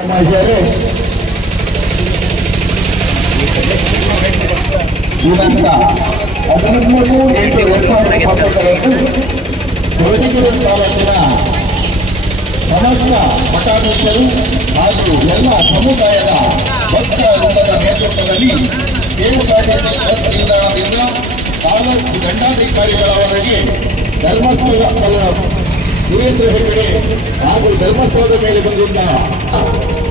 ಸಮಾಜರು ದಿನಾಂಕ ಹದಿಮೂರು ಎಂಟು ಎರಡು ಸಾವಿರದ ಇಪ್ಪತ್ತೊಂದರಂದು ಕೊರಟಗೆರೆ ತಾಲೂಕಿನ ಸಮಸ್ತ ಹಾಗೂ ಎಲ್ಲ ಸಮುದಾಯದ ಭಕ್ತ ವೃಂದದ ನೇತೃತ್ವದಲ್ಲಿ ಕೆಎಸ್ಆರ್ಟಿಸಿ ಬಸ್ ನಿಲ್ದಾಣದಿಂದ ತಾಲೂಕು ದಂಡಾಧಿಕಾರಿಗಳವರೆಗೆ ಧರ್ಮಸ್ಥಳ ವೀರೇಂದ್ರ ಹೆಗಡೆ ಹಾಗೂ ಧರ್ಮಸ್ಥಳದ ಮೇಲೆ ಬಂದಿದ್ದ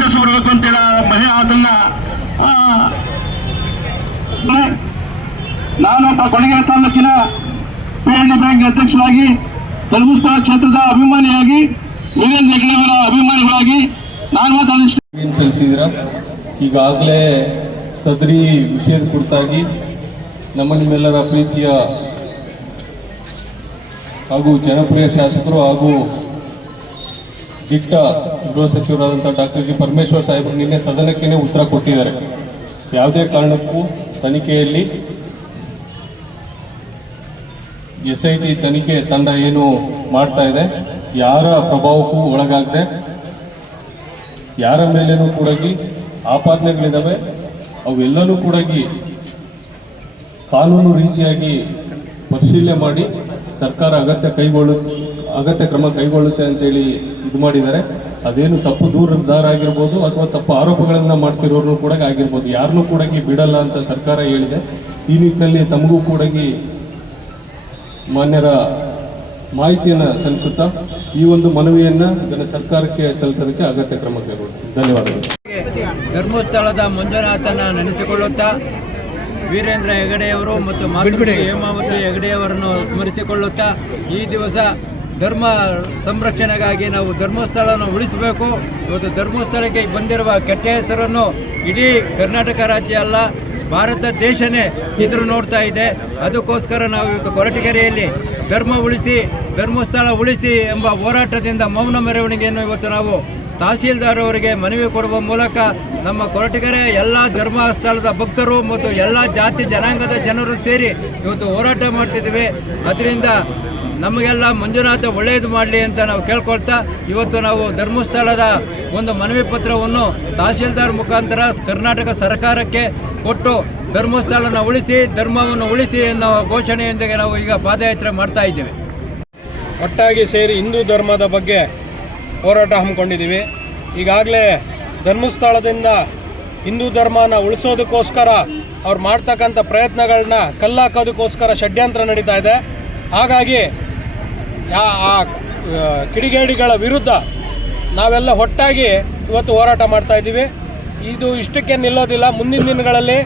ಹೆಗ್ಲೆ ಅವ್ರಿಗೆ ಕೆಟ್ಟ ಹೆಸರು ಬರಬೇಕು ಅಂತೇಳಿ ಆ ಅದನ್ನ ಆ, ನಾನು ಒಬ್ಬ ಕೊಡಗೆರೆ ತಾಲೂಕಿನ ಪಿ ಎನ್ ಡಿ ಬ್ಯಾಂಕ್ ಅಧ್ಯಕ್ಷರಾಗಿ ಧರ್ಮಸ್ಥಳ ಕ್ಷೇತ್ರದ ಅಭಿಮಾನಿಯಾಗಿ ವೀರೇಂದ್ರ ಹೆಗ್ಡೆ ಅವರ ಅಭಿಮಾನಿಗಳಾಗಿ ನಾನು ಮಾತಾಡಿಸ್ತೇನೆ ಏನು ಸಲ್ಲಿಸಿದ್ರ ಈಗಾಗಲೇ ಸದರಿ ವಿಷಯದ ಕುರಿತಾಗಿ ನಮ್ಮ ನಿಮ್ಮೆಲ್ಲರ ಪ್ರೀತಿಯ ಹಾಗೂ ಜನಪ್ರಿಯ ಶಾಸಕರು ಹಾಗೂ ದಿಟ್ಟ ಗೃಹ ಸಚಿವರಾದಂಥ ಡಾಕ್ಟರ್ ಜಿ. ಪರಮೇಶ್ವರ್ ಸಾಹೇಬರು ನಿನ್ನೆ ಸದನಕ್ಕೇ ಉತ್ತರ ಕೊಟ್ಟಿದ್ದಾರೆ. ಯಾವುದೇ ಕಾರಣಕ್ಕೂ ತನಿಖೆಯಲ್ಲಿ ಎಸ್ ಐ ಟಿ ತನಿಖೆ ತಂಡ ಏನು ಮಾಡ್ತಾ ಇದೆ, ಯಾರ ಪ್ರಭಾವಕ್ಕೂ ಒಳಗಾಗದೆ, ಯಾರ ಮೇಲೇನೂ ಕೂಡ ಆಪಾದನೆಗಳಿದ್ದಾವೆ ಅವೆಲ್ಲನೂ ಕೂಡ ಕಾನೂನು ರೀತಿಯಾಗಿ ಪರಿಶೀಲನೆ ಮಾಡಿ ಸರ್ಕಾರ ಅಗತ್ಯ ಕೈಗೊಳ್ಳು ಅಗತ್ಯ ಕ್ರಮ ಕೈಗೊಳ್ಳುತ್ತೆ ಅಂತೇಳಿ ಇದು ಮಾಡಿದ್ದಾರೆ. ಅದೇನು ತಪ್ಪು ದೂರದಾರ ಆಗಿರ್ಬೋದು ಅಥವಾ ತಪ್ಪು ಆರೋಪಗಳನ್ನು ಮಾಡ್ತಿರೋರು ಕೂಡ ಆಗಿರ್ಬೋದು. ಯಾರನ್ನೂ ಕೂಡ ಬಿಡಲ್ಲ ಅಂತ ಸರ್ಕಾರ ಹೇಳಿದೆ. ಈ ನಿಟ್ಟಿನಲ್ಲಿ ತಮಗೂ ಕೂಡ ಮಾನ್ಯರ ಮಾಹಿತಿಯನ್ನು ಸಲ್ಲಿಸುತ್ತಾ ಈ ಒಂದು ಮನವಿಯನ್ನು ಇದನ್ನು ಸರ್ಕಾರಕ್ಕೆ ಸಲ್ಲಿಸೋದಕ್ಕೆ ಅಗತ್ಯ ಕ್ರಮ ಕೈಗೊಳ್ಳುತ್ತೆ. ಧನ್ಯವಾದಗಳು. ಧರ್ಮಸ್ಥಳದ ಮಂಜುನಾಥನ ನೆನೆಸಿಕೊಳ್ಳುತ್ತಾ ವೀರೇಂದ್ರ ಹೆಗಡೆಯವರು ಮತ್ತು ಮಾತೃ ಹೇಮಾವತಿ ಹೆಗಡೆಯವರನ್ನು ಸ್ಮರಿಸಿಕೊಳ್ಳುತ್ತಾ ಈ ದಿವಸ ಧರ್ಮ ಸಂರಕ್ಷಣೆಗಾಗಿ ನಾವು ಧರ್ಮಸ್ಥಳವನ್ನು ಉಳಿಸಬೇಕು. ಇವತ್ತು ಧರ್ಮಸ್ಥಳಕ್ಕೆ ಬಂದಿರುವ ಕೆಟ್ಟ ಹೆಸರನ್ನು ಇಡೀ ಕರ್ನಾಟಕ ರಾಜ್ಯ ಅಲ್ಲ, ಭಾರತ ದೇಶನೇ ಎದುರು ನೋಡ್ತಾ ಇದೆ. ಅದಕ್ಕೋಸ್ಕರ ನಾವು ಇವತ್ತು ಕೊರಟಗೆರೆಯಲ್ಲಿ ಧರ್ಮ ಉಳಿಸಿ, ಧರ್ಮಸ್ಥಳ ಉಳಿಸಿ ಎಂಬ ಹೋರಾಟದಿಂದ ಮೌನ ಮೆರವಣಿಗೆಯನ್ನು ಇವತ್ತು ನಾವು ತಹಸೀಲ್ದಾರ್ ಅವರಿಗೆ ಮನವಿ ಕೊಡುವ ಮೂಲಕ ನಮ್ಮ ಕೊರಟಗೆರೆ ಎಲ್ಲ ಧರ್ಮ ಸ್ಥಳದ ಭಕ್ತರು ಮತ್ತು ಎಲ್ಲ ಜಾತಿ ಜನಾಂಗದ ಜನರು ಸೇರಿ ಇವತ್ತು ಹೋರಾಟ ಮಾಡ್ತಿದ್ದೀವಿ ಅದರಿಂದ ನಮಗೆಲ್ಲ ಮಂಜುನಾಥ ಒಳ್ಳೆಯದು ಮಾಡಲಿ ಅಂತ ನಾವು ಕೇಳ್ಕೊಳ್ತಾ ಇವತ್ತು ನಾವು ಧರ್ಮಸ್ಥಳದ ಒಂದು ಮನವಿ ಪತ್ರವನ್ನು ತಹಸೀಲ್ದಾರ್ ಮುಖಾಂತರ ಕರ್ನಾಟಕ ಸರ್ಕಾರಕ್ಕೆ ಕೊಟ್ಟು ಧರ್ಮಸ್ಥಳನ ಉಳಿಸಿ, ಧರ್ಮವನ್ನು ಉಳಿಸಿ ಅನ್ನೋ ಘೋಷಣೆಯೊಂದಿಗೆ ನಾವು ಈಗ ಪಾದಯಾತ್ರೆ ಮಾಡ್ತಾ ಇದ್ದೇವೆ. ಒಟ್ಟಾಗಿ ಸೇರಿ ಹಿಂದೂ ಧರ್ಮದ ಬಗ್ಗೆ ಹೋರಾಟ ಹಮ್ಮಿಕೊಂಡಿದ್ದೀವಿ. ಈಗಾಗಲೇ ಧರ್ಮಸ್ಥಳದಿಂದ ಹಿಂದೂ ಧರ್ಮನ ಉಳಿಸೋದಕ್ಕೋಸ್ಕರ ಅವ್ರು ಮಾಡ್ತಕ್ಕಂಥ ಪ್ರಯತ್ನಗಳನ್ನ ಕಲ್ಲಾಕೋದಕ್ಕೋಸ್ಕರ ಷಡ್ಯಂತ್ರ ನಡೀತಾ ಇದೆ. ಹಾಗಾಗಿ ಆ- ಆ, ಕಿಡಿಗೇಡಿಗಳ ವಿರುದ್ಧ ನಾವೆಲ್ಲ ಒಟ್ಟಾಗಿ ಇವತ್ತು ಹೋರಾಟ ಮಾಡ್ತಾ ಇದ್ದೀವಿ. ಇದು ಇಷ್ಟಕ್ಕೆ ನಿಲ್ಲೋದಿಲ್ಲ. ಮುಂದಿನ ದಿನಗಳಲ್ಲಿ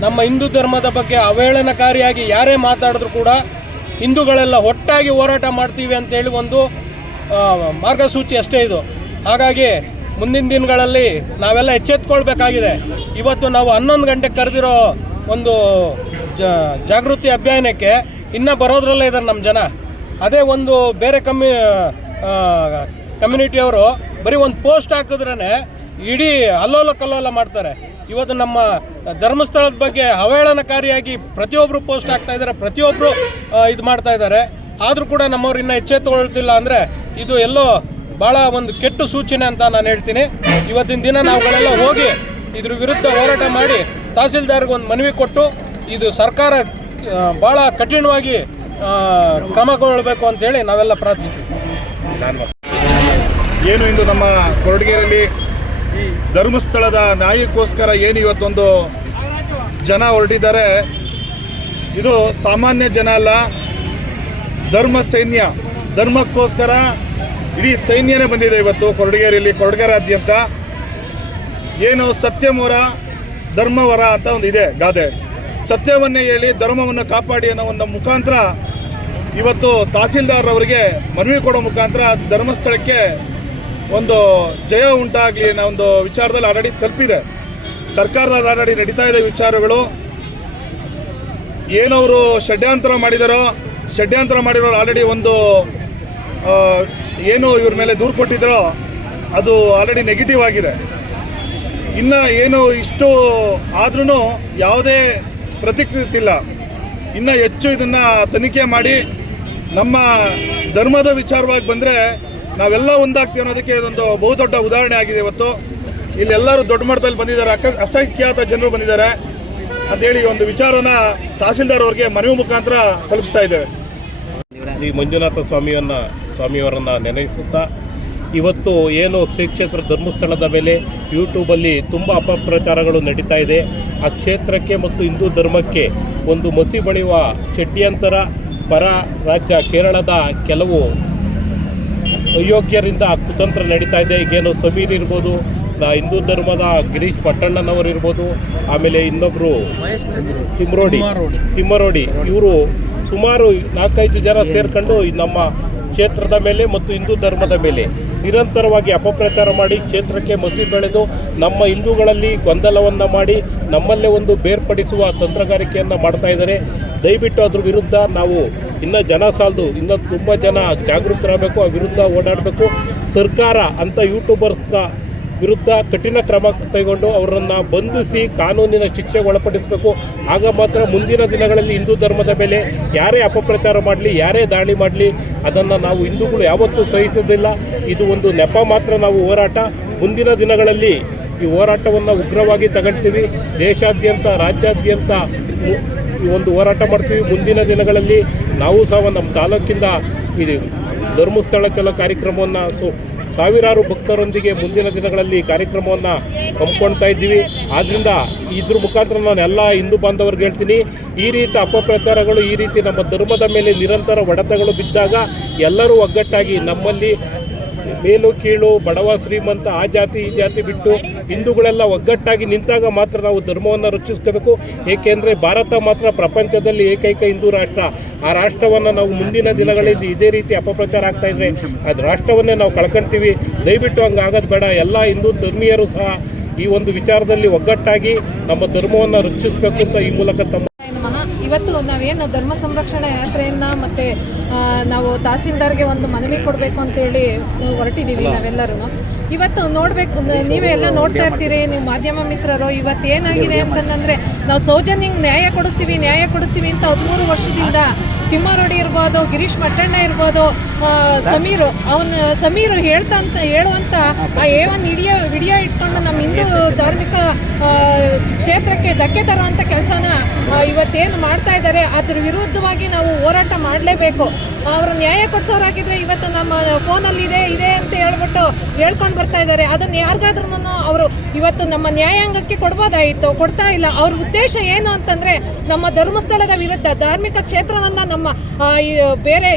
ನಮ್ಮ ಹಿಂದೂ ಧರ್ಮದ ಬಗ್ಗೆ ಅವಹೇಳನಕಾರಿಯಾಗಿ ಯಾರೇ ಮಾತಾಡಿದ್ರು ಕೂಡ ಹಿಂದೂಗಳೆಲ್ಲ ಒಟ್ಟಾಗಿ ಹೋರಾಟ ಮಾಡ್ತೀವಿ ಅಂತೇಳಿ ಒಂದು ಮಾರ್ಗಸೂಚಿ ಅಷ್ಟೇ ಇದು. ಹಾಗಾಗಿ ಮುಂದಿನ ದಿನಗಳಲ್ಲಿ ನಾವೆಲ್ಲ ಎಚ್ಚೆತ್ಕೊಳ್ಬೇಕಾಗಿದೆ. ಇವತ್ತು ನಾವು ಹನ್ನೊಂದು ಗಂಟೆಗೆ ಕರೆದಿರೋ ಒಂದು ಜಾಗೃತಿ ಅಭಿಯಾನಕ್ಕೆ ಇನ್ನೂ ಬರೋದ್ರಲ್ಲೇ ಇದ್ದಾರೆ ನಮ್ಮ ಜನ. ಅದೇ ಒಂದು ಬೇರೆ ಕಮ್ಮಿ ಕಮ್ಯುನಿಟಿಯವರು ಬರೀ ಒಂದು ಪೋಸ್ಟ್ ಹಾಕಿದ್ರೇ ಇಡೀ ಅಲ್ಲೋಲ ಕಲ್ಲೋಲ ಮಾಡ್ತಾರೆ. ಇವತ್ತು ನಮ್ಮ ಧರ್ಮಸ್ಥಳದ ಬಗ್ಗೆ ಅವಹೇಳನಕಾರಿಯಾಗಿ ಪ್ರತಿಯೊಬ್ಬರು ಪೋಸ್ಟ್ ಹಾಕ್ತಾ ಇದ್ದಾರೆ ಪ್ರತಿಯೊಬ್ಬರು ಇದು ಮಾಡ್ತಾ ಇದ್ದಾರೆ. ಆದರೂ ಕೂಡ ನಮ್ಮವ್ರು ಇನ್ನೂ ಎಚ್ಚೆತ್ತುಕೊಳ್ತಿಲ್ಲ ಅಂದರೆ ಇದು ಎಲ್ಲೋ ಭಾಳ ಒಂದು ಕೆಟ್ಟ ಸೂಚನೆ ಅಂತ ನಾನು ಹೇಳ್ತೀನಿ. ಇವತ್ತಿನ ದಿನ ನಾವುಗಳೆಲ್ಲ ಹೋಗಿ ಇದ್ರ ವಿರುದ್ಧ ಹೋರಾಟ ಮಾಡಿ ತಹಸೀಲ್ದಾರ್ಗೆ ಒಂದು ಮನವಿ ಕೊಟ್ಟು ಇದು ಸರ್ಕಾರ ಭಾಳ ಕಠಿಣವಾಗಿ ಕ್ರಮಗೊಳ್ಳಬೇಕು ಅಂತೇಳಿ ನಾವೆಲ್ಲ ಪ್ರಾರ್ಥಿಸ್ತೀವಿ. ಏನು ಇಂದು ನಮ್ಮ ಕೊರಟಗೆರೆಯಲ್ಲಿ ಧರ್ಮಸ್ಥಳದ ನಾಯಿಗೋಸ್ಕರ ಏನು ಇವತ್ತೊಂದು ಜನ ಹೊರಟಿದ್ದಾರೆ? ಇದು ಸಾಮಾನ್ಯ ಜನ ಅಲ್ಲ ಧರ್ಮ ಸೈನ್ಯ ಧರ್ಮಕ್ಕೋಸ್ಕರ ಇಡೀ ಸೈನ್ಯನೇ ಬಂದಿದೆ ಇವತ್ತು ಕೊರಟಗೆರೆಯಲ್ಲಿ ಕೊರಟಗೆರಾದ್ಯಂತ ಏನು ಸತ್ಯಮೋರ ಧರ್ಮವರ ಅಂತ ಒಂದು ಇದೆ ಗಾದೆ. ಸತ್ಯವನ್ನೇ ಹೇಳಿ ಧರ್ಮವನ್ನು ಕಾಪಾಡಿ ಅನ್ನೋ ಒಂದು ಮುಖಾಂತರ ಇವತ್ತು ತಹಸೀಲ್ದಾರ್ ಅವರಿಗೆ ಮನವಿ ಕೊಡೋ ಮುಖಾಂತರ ಧರ್ಮಸ್ಥಳಕ್ಕೆ ಒಂದು ಜಯ ಉಂಟಾಗಲಿ ಅನ್ನೋ ಒಂದು ವಿಚಾರದಲ್ಲಿ ಆಲ್ರೆಡಿ ತಲುಪಿದೆ. ಸರ್ಕಾರದ ಆಲ್ರೆಡಿ ನಡೀತಾ ಇದೆ ವಿಚಾರಗಳು. ಏನವರು ಷಡ್ಯಾಂತರ ಮಾಡಿದಾರೋ, ಷಡ್ಯಾಂತರ ಮಾಡಿರೋರು ಆಲ್ರೆಡಿ ಒಂದು ಏನು ಇವ್ರ ಮೇಲೆ ದೂರು ಕೊಟ್ಟಿದ್ದಾರೋ, ಅದು ಆಲ್ರೆಡಿ ನೆಗೆಟಿವ್ ಆಗಿದೆ. ಇನ್ನು ಏನು ಇಷ್ಟು ಆದ್ರೂ ಯಾವುದೇ ಪ್ರತಿಕ್ರಿಯೆ ಇನ್ನ ಹೆಚ್ಚು ಇದನ್ನು ತನಿಖೆ ಮಾಡಿ ನಮ್ಮ ಧರ್ಮದ ವಿಚಾರವಾಗಿ ಬಂದರೆ ನಾವೆಲ್ಲ ಒಂದಾಗ್ತೀವಿ ಅನ್ನೋದಕ್ಕೆ ಇದೊಂದು ಬಹುದೊಡ್ಡ ಉದಾಹರಣೆ ಆಗಿದೆ ಇವತ್ತು. ಇಲ್ಲೆಲ್ಲರೂ ದೊಡ್ಡ ಮಟ್ಟದಲ್ಲಿ ಬಂದಿದ್ದಾರೆ. ಅಕ, ಅಸಂಖ್ಯಾತ ಜನರು ಬಂದಿದ್ದಾರೆ ಅಂತೇಳಿ ಒಂದು ವಿಚಾರನ ತಹಸೀಲ್ದಾರ್ ಅವ್ರಿಗೆ ಮನವಿ ಮುಖಾಂತರ ತಲುಪಿಸ್ತಾ ಇದ್ದೇವೆ. ಶ್ರೀ ಮಂಜುನಾಥ ಸ್ವಾಮಿಯನ್ನ, ಸ್ವಾಮಿಯವರನ್ನು ನೆನೆಸುತ್ತಾ ಇವತ್ತು ಏನು ಶ್ರೀ ಕ್ಷೇತ್ರ ಧರ್ಮಸ್ಥಳದ ಮೇಲೆ ಯೂಟ್ಯೂಬಲ್ಲಿ ತುಂಬ ಅಪಪ್ರಚಾರಗಳು ನಡೀತಾ ಇದೆ. ಆ ಕ್ಷೇತ್ರಕ್ಕೆ ಮತ್ತು ಹಿಂದೂ ಧರ್ಮಕ್ಕೆ ಒಂದು ಮಸಿ ಬಳಿಯುವ ಷಡ್ಯಂತರ ಪರ ರಾಜ್ಯ ಕೇರಳದ ಕೆಲವು ಅಯೋಗ್ಯರಿಂದ ಕುತಂತ್ರ ನಡೀತಾ ಇದೆ. ಈಗೇನು ಸಮೀರ್ ಇರ್ಬೋದು ಹಿಂದೂ ಧರ್ಮದ ಗಿರೀಶ್ ಪಟ್ಟಣ್ಣನವರು ಇರ್ಬೋದು, ಆಮೇಲೆ ಇನ್ನೊಬ್ಬರು ತಿಮ್ಮರೋಡಿ ತಿಮ್ಮರೋಡಿ ಇವರು ಸುಮಾರು ನಾಲ್ಕೈದು ಜನ ಸೇರ್ಕೊಂಡು ನಮ್ಮ ಕ್ಷೇತ್ರದ ಮೇಲೆ ಮತ್ತು ಹಿಂದೂ ಧರ್ಮದ ಮೇಲೆ ನಿರಂತರವಾಗಿ ಅಪಪ್ರಚಾರ ಮಾಡಿ ಕ್ಷೇತ್ರಕ್ಕೆ ಮಸಿ ಬೆಳೆದು ನಮ್ಮ ಹಿಂದೂಗಳಲ್ಲಿ ಗೊಂದಲವನ್ನು ಮಾಡಿ ನಮ್ಮಲ್ಲೇ ಒಂದು ಬೇರ್ಪಡಿಸುವ ತಂತ್ರಗಾರಿಕೆಯನ್ನು ಮಾಡ್ತಾ ಇದ್ದಾರೆ. ದಯವಿಟ್ಟು ಅದ್ರ ವಿರುದ್ಧ ನಾವು ಇನ್ನು ಜನ ಸಾಲದು, ಇನ್ನೂ ತುಂಬ ಜನ ಜಾಗೃತರಾಗಬೇಕು, ಆ ವಿರುದ್ಧ ಓಡಾಡಬೇಕು. ಸರ್ಕಾರ ಅಂಥ ಯೂಟ್ಯೂಬರ್ಸ್ನ ವಿರುದ್ಧ ಕಠಿಣ ಕ್ರಮ ಕೈಗೊಂಡು ಅವರನ್ನು ಬಂಧಿಸಿ ಕಾನೂನಿನ ಶಿಕ್ಷೆಗೆ ಒಳಪಡಿಸಬೇಕು. ಆಗ ಮಾತ್ರ ಮುಂದಿನ ದಿನಗಳಲ್ಲಿ ಹಿಂದೂ ಧರ್ಮದ ಮೇಲೆ ಯಾರೇ ಅಪಪ್ರಚಾರ ಮಾಡಲಿ, ಯಾರೇ ದಾಳಿ ಮಾಡಲಿ, ಅದನ್ನು ನಾವು ಹಿಂದೂಗಳು ಯಾವತ್ತೂ ಸಹಿಸೋದಿಲ್ಲ ಇದು ಒಂದು ನೆಪ ಮಾತ್ರ ನಾವು ಹೋರಾಟ. ಮುಂದಿನ ದಿನಗಳಲ್ಲಿ ಈ ಹೋರಾಟವನ್ನು ಉಗ್ರವಾಗಿ ತಗೊಳ್ತೀವಿ ದೇಶಾದ್ಯಂತ, ರಾಜ್ಯಾದ್ಯಂತ ಈ ಒಂದು ಹೋರಾಟ ಮಾಡ್ತೀವಿ. ಮುಂದಿನ ದಿನಗಳಲ್ಲಿ ನಾವು ಸಹ ನಮ್ಮ ತಾಲೂಕಿಂದ ಇದು ಧರ್ಮಸ್ಥಳ ಚಲೋ ಕಾರ್ಯಕ್ರಮವನ್ನು ಸೊ ಸಾವಿರಾರು ಭಕ್ತರೊಂದಿಗೆ ಮುಂದಿನ ದಿನಗಳಲ್ಲಿ ಕಾರ್ಯಕ್ರಮವನ್ನು ಹಮ್ಮಿಕೊಳ್ತಾ ಇದ್ದೀವಿ. ಆದ್ದರಿಂದ ಇದ್ರ ಮುಖಾಂತರ ನಾನು ಎಲ್ಲ ಹಿಂದೂ ಬಾಂಧವರಿಗೆ ಹೇಳ್ತೀನಿ, ಈ ರೀತಿ ಅಪಪ್ರಚಾರಗಳು, ಈ ರೀತಿ ನಮ್ಮ ಧರ್ಮದ ಮೇಲೆ ನಿರಂತರ ಒಡೆತಗಳು ಬಿದ್ದಾಗ ಎಲ್ಲರೂ ಒಗ್ಗಟ್ಟಾಗಿ ನಮ್ಮಲ್ಲಿ ಮೇಲು ಕೀಳು ಬಡವ ಶ್ರೀಮಂತ ಆ ಜಾತಿ ಈ ಜಾತಿ ಬಿಟ್ಟು ಹಿಂದೂಗಳೆಲ್ಲ ಒಗ್ಗಟ್ಟಾಗಿ ನಿಂತಾಗ ಮಾತ್ರ ನಾವು ಧರ್ಮವನ್ನು ರಕ್ಷಿಸಬೇಕು ಏಕೆಂದರೆ ಭಾರತ ಮಾತ್ರ ಪ್ರಪಂಚದಲ್ಲಿ ಏಕೈಕ ಹಿಂದೂ ರಾಷ್ಟ್ರ. ಆ ರಾಷ್ಟ್ರವನ್ನು ನಾವು ಮುಂದಿನ ದಿನಗಳಲ್ಲಿ ಇದೇ ರೀತಿ ಅಪಪ್ರಚಾರ ಆಗ್ತಾ ಇದ್ರೆ ಅದು ರಾಷ್ಟ್ರವನ್ನೇ ನಾವು ಕಳ್ಕೊಂತೀವಿ. ದಯವಿಟ್ಟು ಹಂಗೆ ಆಗೋದು ಬೇಡ. ಎಲ್ಲ ಹಿಂದೂ ಧರ್ಮೀಯರು ಸಹ ಈ ಒಂದು ವಿಚಾರದಲ್ಲಿ ಒಗ್ಗಟ್ಟಾಗಿ ನಮ್ಮ ಧರ್ಮವನ್ನು ರಕ್ಷಿಸಬೇಕು ಅಂತ ಈ ಮೂಲಕ ತಮ್ಮ ಇವತ್ತು ನಾವೇನು ಧರ್ಮ ಸಂರಕ್ಷಣಾ ಯಾತ್ರೆಯನ್ನು ಮತ್ತೆ ನಾವು ತಹಸೀಲ್ದಾರ್ಗೆ ಒಂದು ಮನವಿ ಕೊಡಬೇಕು ಅಂತೇಳಿ ಹೊರಟಿದ್ದೀವಿ ನಾವೆಲ್ಲರೂ. ಇವತ್ತು ನೋಡಬೇಕು ನೀವೇ ಎಲ್ಲ ನೋಡ್ತಾ ಇರ್ತೀರಿ ನೀವು ಮಾಧ್ಯಮ ಮಿತ್ರರು ಇವತ್ತು ಏನಾಗಿದೆ ಅಂತಂದ್ರೆ ನಾವು ಸೌಜನ್ಯಂಗೆ ನ್ಯಾಯ ಕೊಡಿಸ್ತೀವಿ ನ್ಯಾಯ ಕೊಡಿಸ್ತೀವಿ ಅಂತ ಹದಿಮೂರು ವರ್ಷದಿಂದ ತಿಮ್ಮಾರೋಡಿ ಇರ್ಬೋದು ಗಿರೀಶ್ ಮಟ್ಟಣ್ಣ ಇರ್ಬೋದು ಸಮೀರು ಅವನು ಸಮೀರು ಹೇಳ್ತಾ ಅಂತ ಹೇಳುವಂತ ಆ ಏ ಒಂದು ವಿಡಿಯೋ ವಿಡಿಯೋ ಇಟ್ಕೊಂಡು ನಮ್ಮ ಹಿಂದೂ ಧಾರ್ಮಿಕ ಕ್ಷೇತ್ರಕ್ಕೆ ಧಕ್ಕೆ ತರುವಂಥ ಕೆಲಸನ ಇವತ್ತೇನು ಮಾಡ್ತಾ ಇದ್ದಾರೆ, ಅದ್ರ ವಿರುದ್ಧವಾಗಿ ನಾವು ಹೋರಾಟ ಮಾಡಲೇಬೇಕು. ಅವರು ನ್ಯಾಯ ಕೊಡಿಸೋರಾಗಿದ್ರೆ ಇವತ್ತು ನಮ್ಮ ಫೋನಲ್ಲಿ ಇದೆ ಇದೆ ಅಂತ ಹೇಳ್ಬಿಟ್ಟು ಹೇಳ್ಕೊಂಡು ಬರ್ತಾ ಇದ್ದಾರೆ. ಅದನ್ನ ಯಾರಿಗಾದ್ರೂ ಅವರು ಇವತ್ತು ನಮ್ಮ ನ್ಯಾಯಾಂಗಕ್ಕೆ ಕೊಡ್ಬೋದಾಯಿತು, ಕೊಡ್ತಾ ಇಲ್ಲ. ಅವ್ರ ಉದ್ದೇಶ ಏನು ಅಂತಂದ್ರೆ ನಮ್ಮ ಧರ್ಮಸ್ಥಳದ ವಿರುದ್ಧ ಧಾರ್ಮಿಕ ಕ್ಷೇತ್ರವನ್ನ ನಮ್ಮ ಬೇರೆ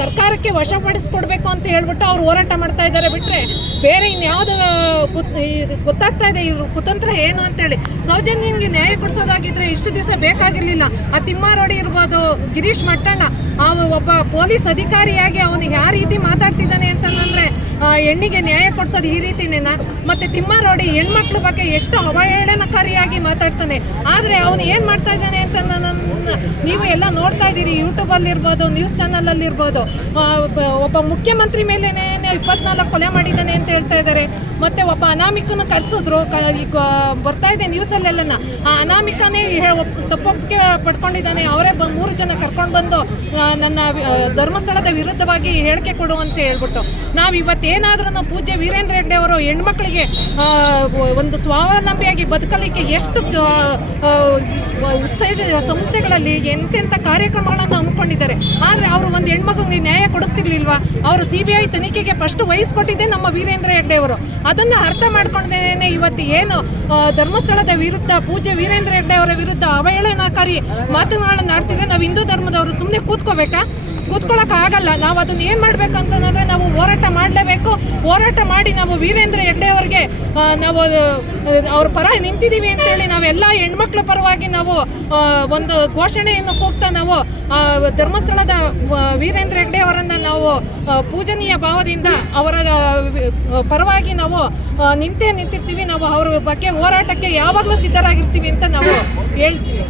ಸರ್ಕಾರಕ್ಕೆ ವಶಪಡಿಸ್ಕೊಡ್ಬೇಕು ಅಂತ ಹೇಳ್ಬಿಟ್ಟು ಅವ್ರು ಹೋರಾಟ ಮಾಡ್ತಾ ಇದ್ದಾರೆ. ಬಿಟ್ರೆ ಬೇರೆ ಇನ್ಯಾವುದು ಗೊತ್ತಾಗ್ತಾ ಇದೆ, ಇವ್ರ ಕುತಂತ್ರ ಏನು ಅಂತೇಳಿ. ಸೌಜನ್ಯಂಗೆ ನ್ಯಾಯ ಕೊಡಿಸೋದಾಗಿದ್ರೆ ಇಷ್ಟು ದಿವಸ ಬೇಕಾಗಿರ್ಲಿಲ್ಲ. ಆ ತಿಮ್ಮಾರೋಡಿ ಇರ್ಬೋದು, ಗಿರೀಶ್ ಮಟ್ಟಣ್ಣ ಅವ ಒಬ್ಬ ಪೊಲೀಸ್ ಅಧಿಕಾರಿಯಾಗಿ ಅವನು ಯಾವ ರೀತಿ ಮಾತಾಡ್ತಿದ್ದಾನೆ ಅಂತಂದ್ರೆ ಹೆಣ್ಣಿಗೆ ನ್ಯಾಯ ಕೊಡಿಸೋದು ಈ ರೀತಿನೇನಾ? ಮತ್ತೆ ತಿಮ್ಮಾರೋಡಿ ಹೆಣ್ಮಕ್ಳ ಬಗ್ಗೆ ಎಷ್ಟು ಅವಹೇಳನಕಾರಿಯಾಗಿ ಮಾತಾಡ್ತಾನೆ ಆದರೆ ಅವನು ಏನು ಮಾಡ್ತಾ ಇದ್ದಾನೆ ಅಂತ ನನ್ನ- ನೀವು ಎಲ್ಲ ನೋಡ್ತಾ ಇದ್ದೀರಿ. ಯೂಟ್ಯೂಬಲ್ಲಿರ್ಬೋದು ನ್ಯೂಸ್ ಚಾನಲಲ್ಲಿರ್ಬೋದು ಒಬ್ಬ- ಮುಖ್ಯಮಂತ್ರಿ ಮೇಲೆ ಇಪ್ಪತ್ನಾಲ್ಕು ಕೊಲೆ ಮಾಡಿದ್ದಾನೆ ಅಂತ ಹೇಳ್ತಾ ಇದ್ದಾರೆ. ಮತ್ತೆ ಒಬ್ಬ ಅನಾಮಿಕನ ಕರೆಸಿದ್ರು. ಬರ್ತಾ ಇದೆ ನ್ಯೂಸಲ್ಲೆಲ್ಲನ ಅಲ್ಲೆಲ್ಲ ಆ ಅನಾಮಿಕನೇ ತಪ್ಪೊಪ್ಪಿಗೆ ಪಡ್ಕೊಂಡಿದ್ದಾನೆ. ಅವರೇ ಮೂರು ಜನ ಕರ್ಕೊಂಡು ಬಂದು ನನ್ನ ಧರ್ಮಸ್ಥಳದ ವಿರುದ್ಧವಾಗಿ ಹೇಳಿಕೆ ಕೊಡು ಅಂತ ಹೇಳ್ಬಿಟ್ಟು. ನಾವು ಇವತ್ತೇನಾದ್ರೂ ಪೂಜ್ಯ ವೀರೇಂದ್ರ ರೆಡ್ಡಿ ಅವರು ಹೆಣ್ಮಕ್ಳಿಗೆ ಒಂದು ಸ್ವಾವಲಂಬಿಯಾಗಿ ಬದುಕಲಿಕ್ಕೆ ಎಷ್ಟು ಉತ್ತೇಜ ಸಂಸ್ಥೆಗಳಲ್ಲಿ ಎಂತೆಂಥ ಕಾರ್ಯಕ್ರಮಗಳನ್ನು ಹಮ್ಮಿಕೊಂಡಿದ್ದಾರೆ. ಆದರೆ ಅವರು ಒಂದು ಹೆಣ್ಮಗುಗೆ ನ್ಯಾಯ ಕೊಡಿಸ್ತಿರ್ಲಿಲ್ವಾ? ಅವರು ಸಿ ಬಿ ಐ ತನಿಖೆಗೆ ಫಸ್ಟ್ ವಹಿಸ್ಕೊಟ್ಟಿದ್ದೆ ನಮ್ಮ ವೀರೇಂದ್ರ ಹೆಗ್ಡೆ ಅವರು. ಅದನ್ನು ಅರ್ಥ ಮಾಡ್ಕೊಂಡೇನೆ ಇವತ್ತು ಏನು ಧರ್ಮಸ್ಥಳದ ವಿರುದ್ಧ ಪೂಜ್ಯ ವೀರೇಂದ್ರ ಹೆಗ್ಡೆ ಅವರ ವಿರುದ್ಧ ಅವಹೇಳನಕಾರಿ ಮಾತುಗಳನ್ನು ಆಡ್ತಿದ್ರೆ ನಾವು ಹಿಂದೂ ಧರ್ಮದವರು ಸುಮ್ಮನೆ ಕೂತ್ಕೋಬೇಕಾ? ಆಗಲ್ಲ. ನಾವು ಅದನ್ನ ಏನು ಮಾಡ್ಬೇಕಂತಂದ್ರೆ ನಾವು ಹೋರಾಟ ಮಾಡಲೇಬೇಕು. ಹೋರಾಟ ಮಾಡಿ ನಾವು ವೀರೇಂದ್ರ ಹೆಗ್ಡೆ ಅವರಿಗೆ ನಾವು ಅವ್ರ ಪರ ನಿಂತಿದ್ದೀವಿ ಅಂತೇಳಿ ನಾವೆಲ್ಲ ಹೆಣ್ಮಕ್ಳ ಪರವಾಗಿ ನಾವು ಒಂದು ಘೋಷಣೆಯನ್ನು ಕೂಗ್ತಾ ನಾವು ಧರ್ಮಸ್ಥಳದ ವೀರೇಂದ್ರ ಹೆಗ್ಡೆ ಅವರನ್ನ ನಾವು ಪೂಜನೀಯ ಭಾವದಿಂದ ಅವರ ಪರವಾಗಿ ನಾವು ನಿಂತೇ ನಿಂತಿರ್ತೀವಿ. ನಾವು ಅವ್ರ ಬಗ್ಗೆ ಹೋರಾಟಕ್ಕೆ ಯಾವಾಗಲೂ ಸಿದ್ಧರಾಗಿರ್ತೀವಿ ಅಂತ ನಾವು ಹೇಳ್ತೀವಿ.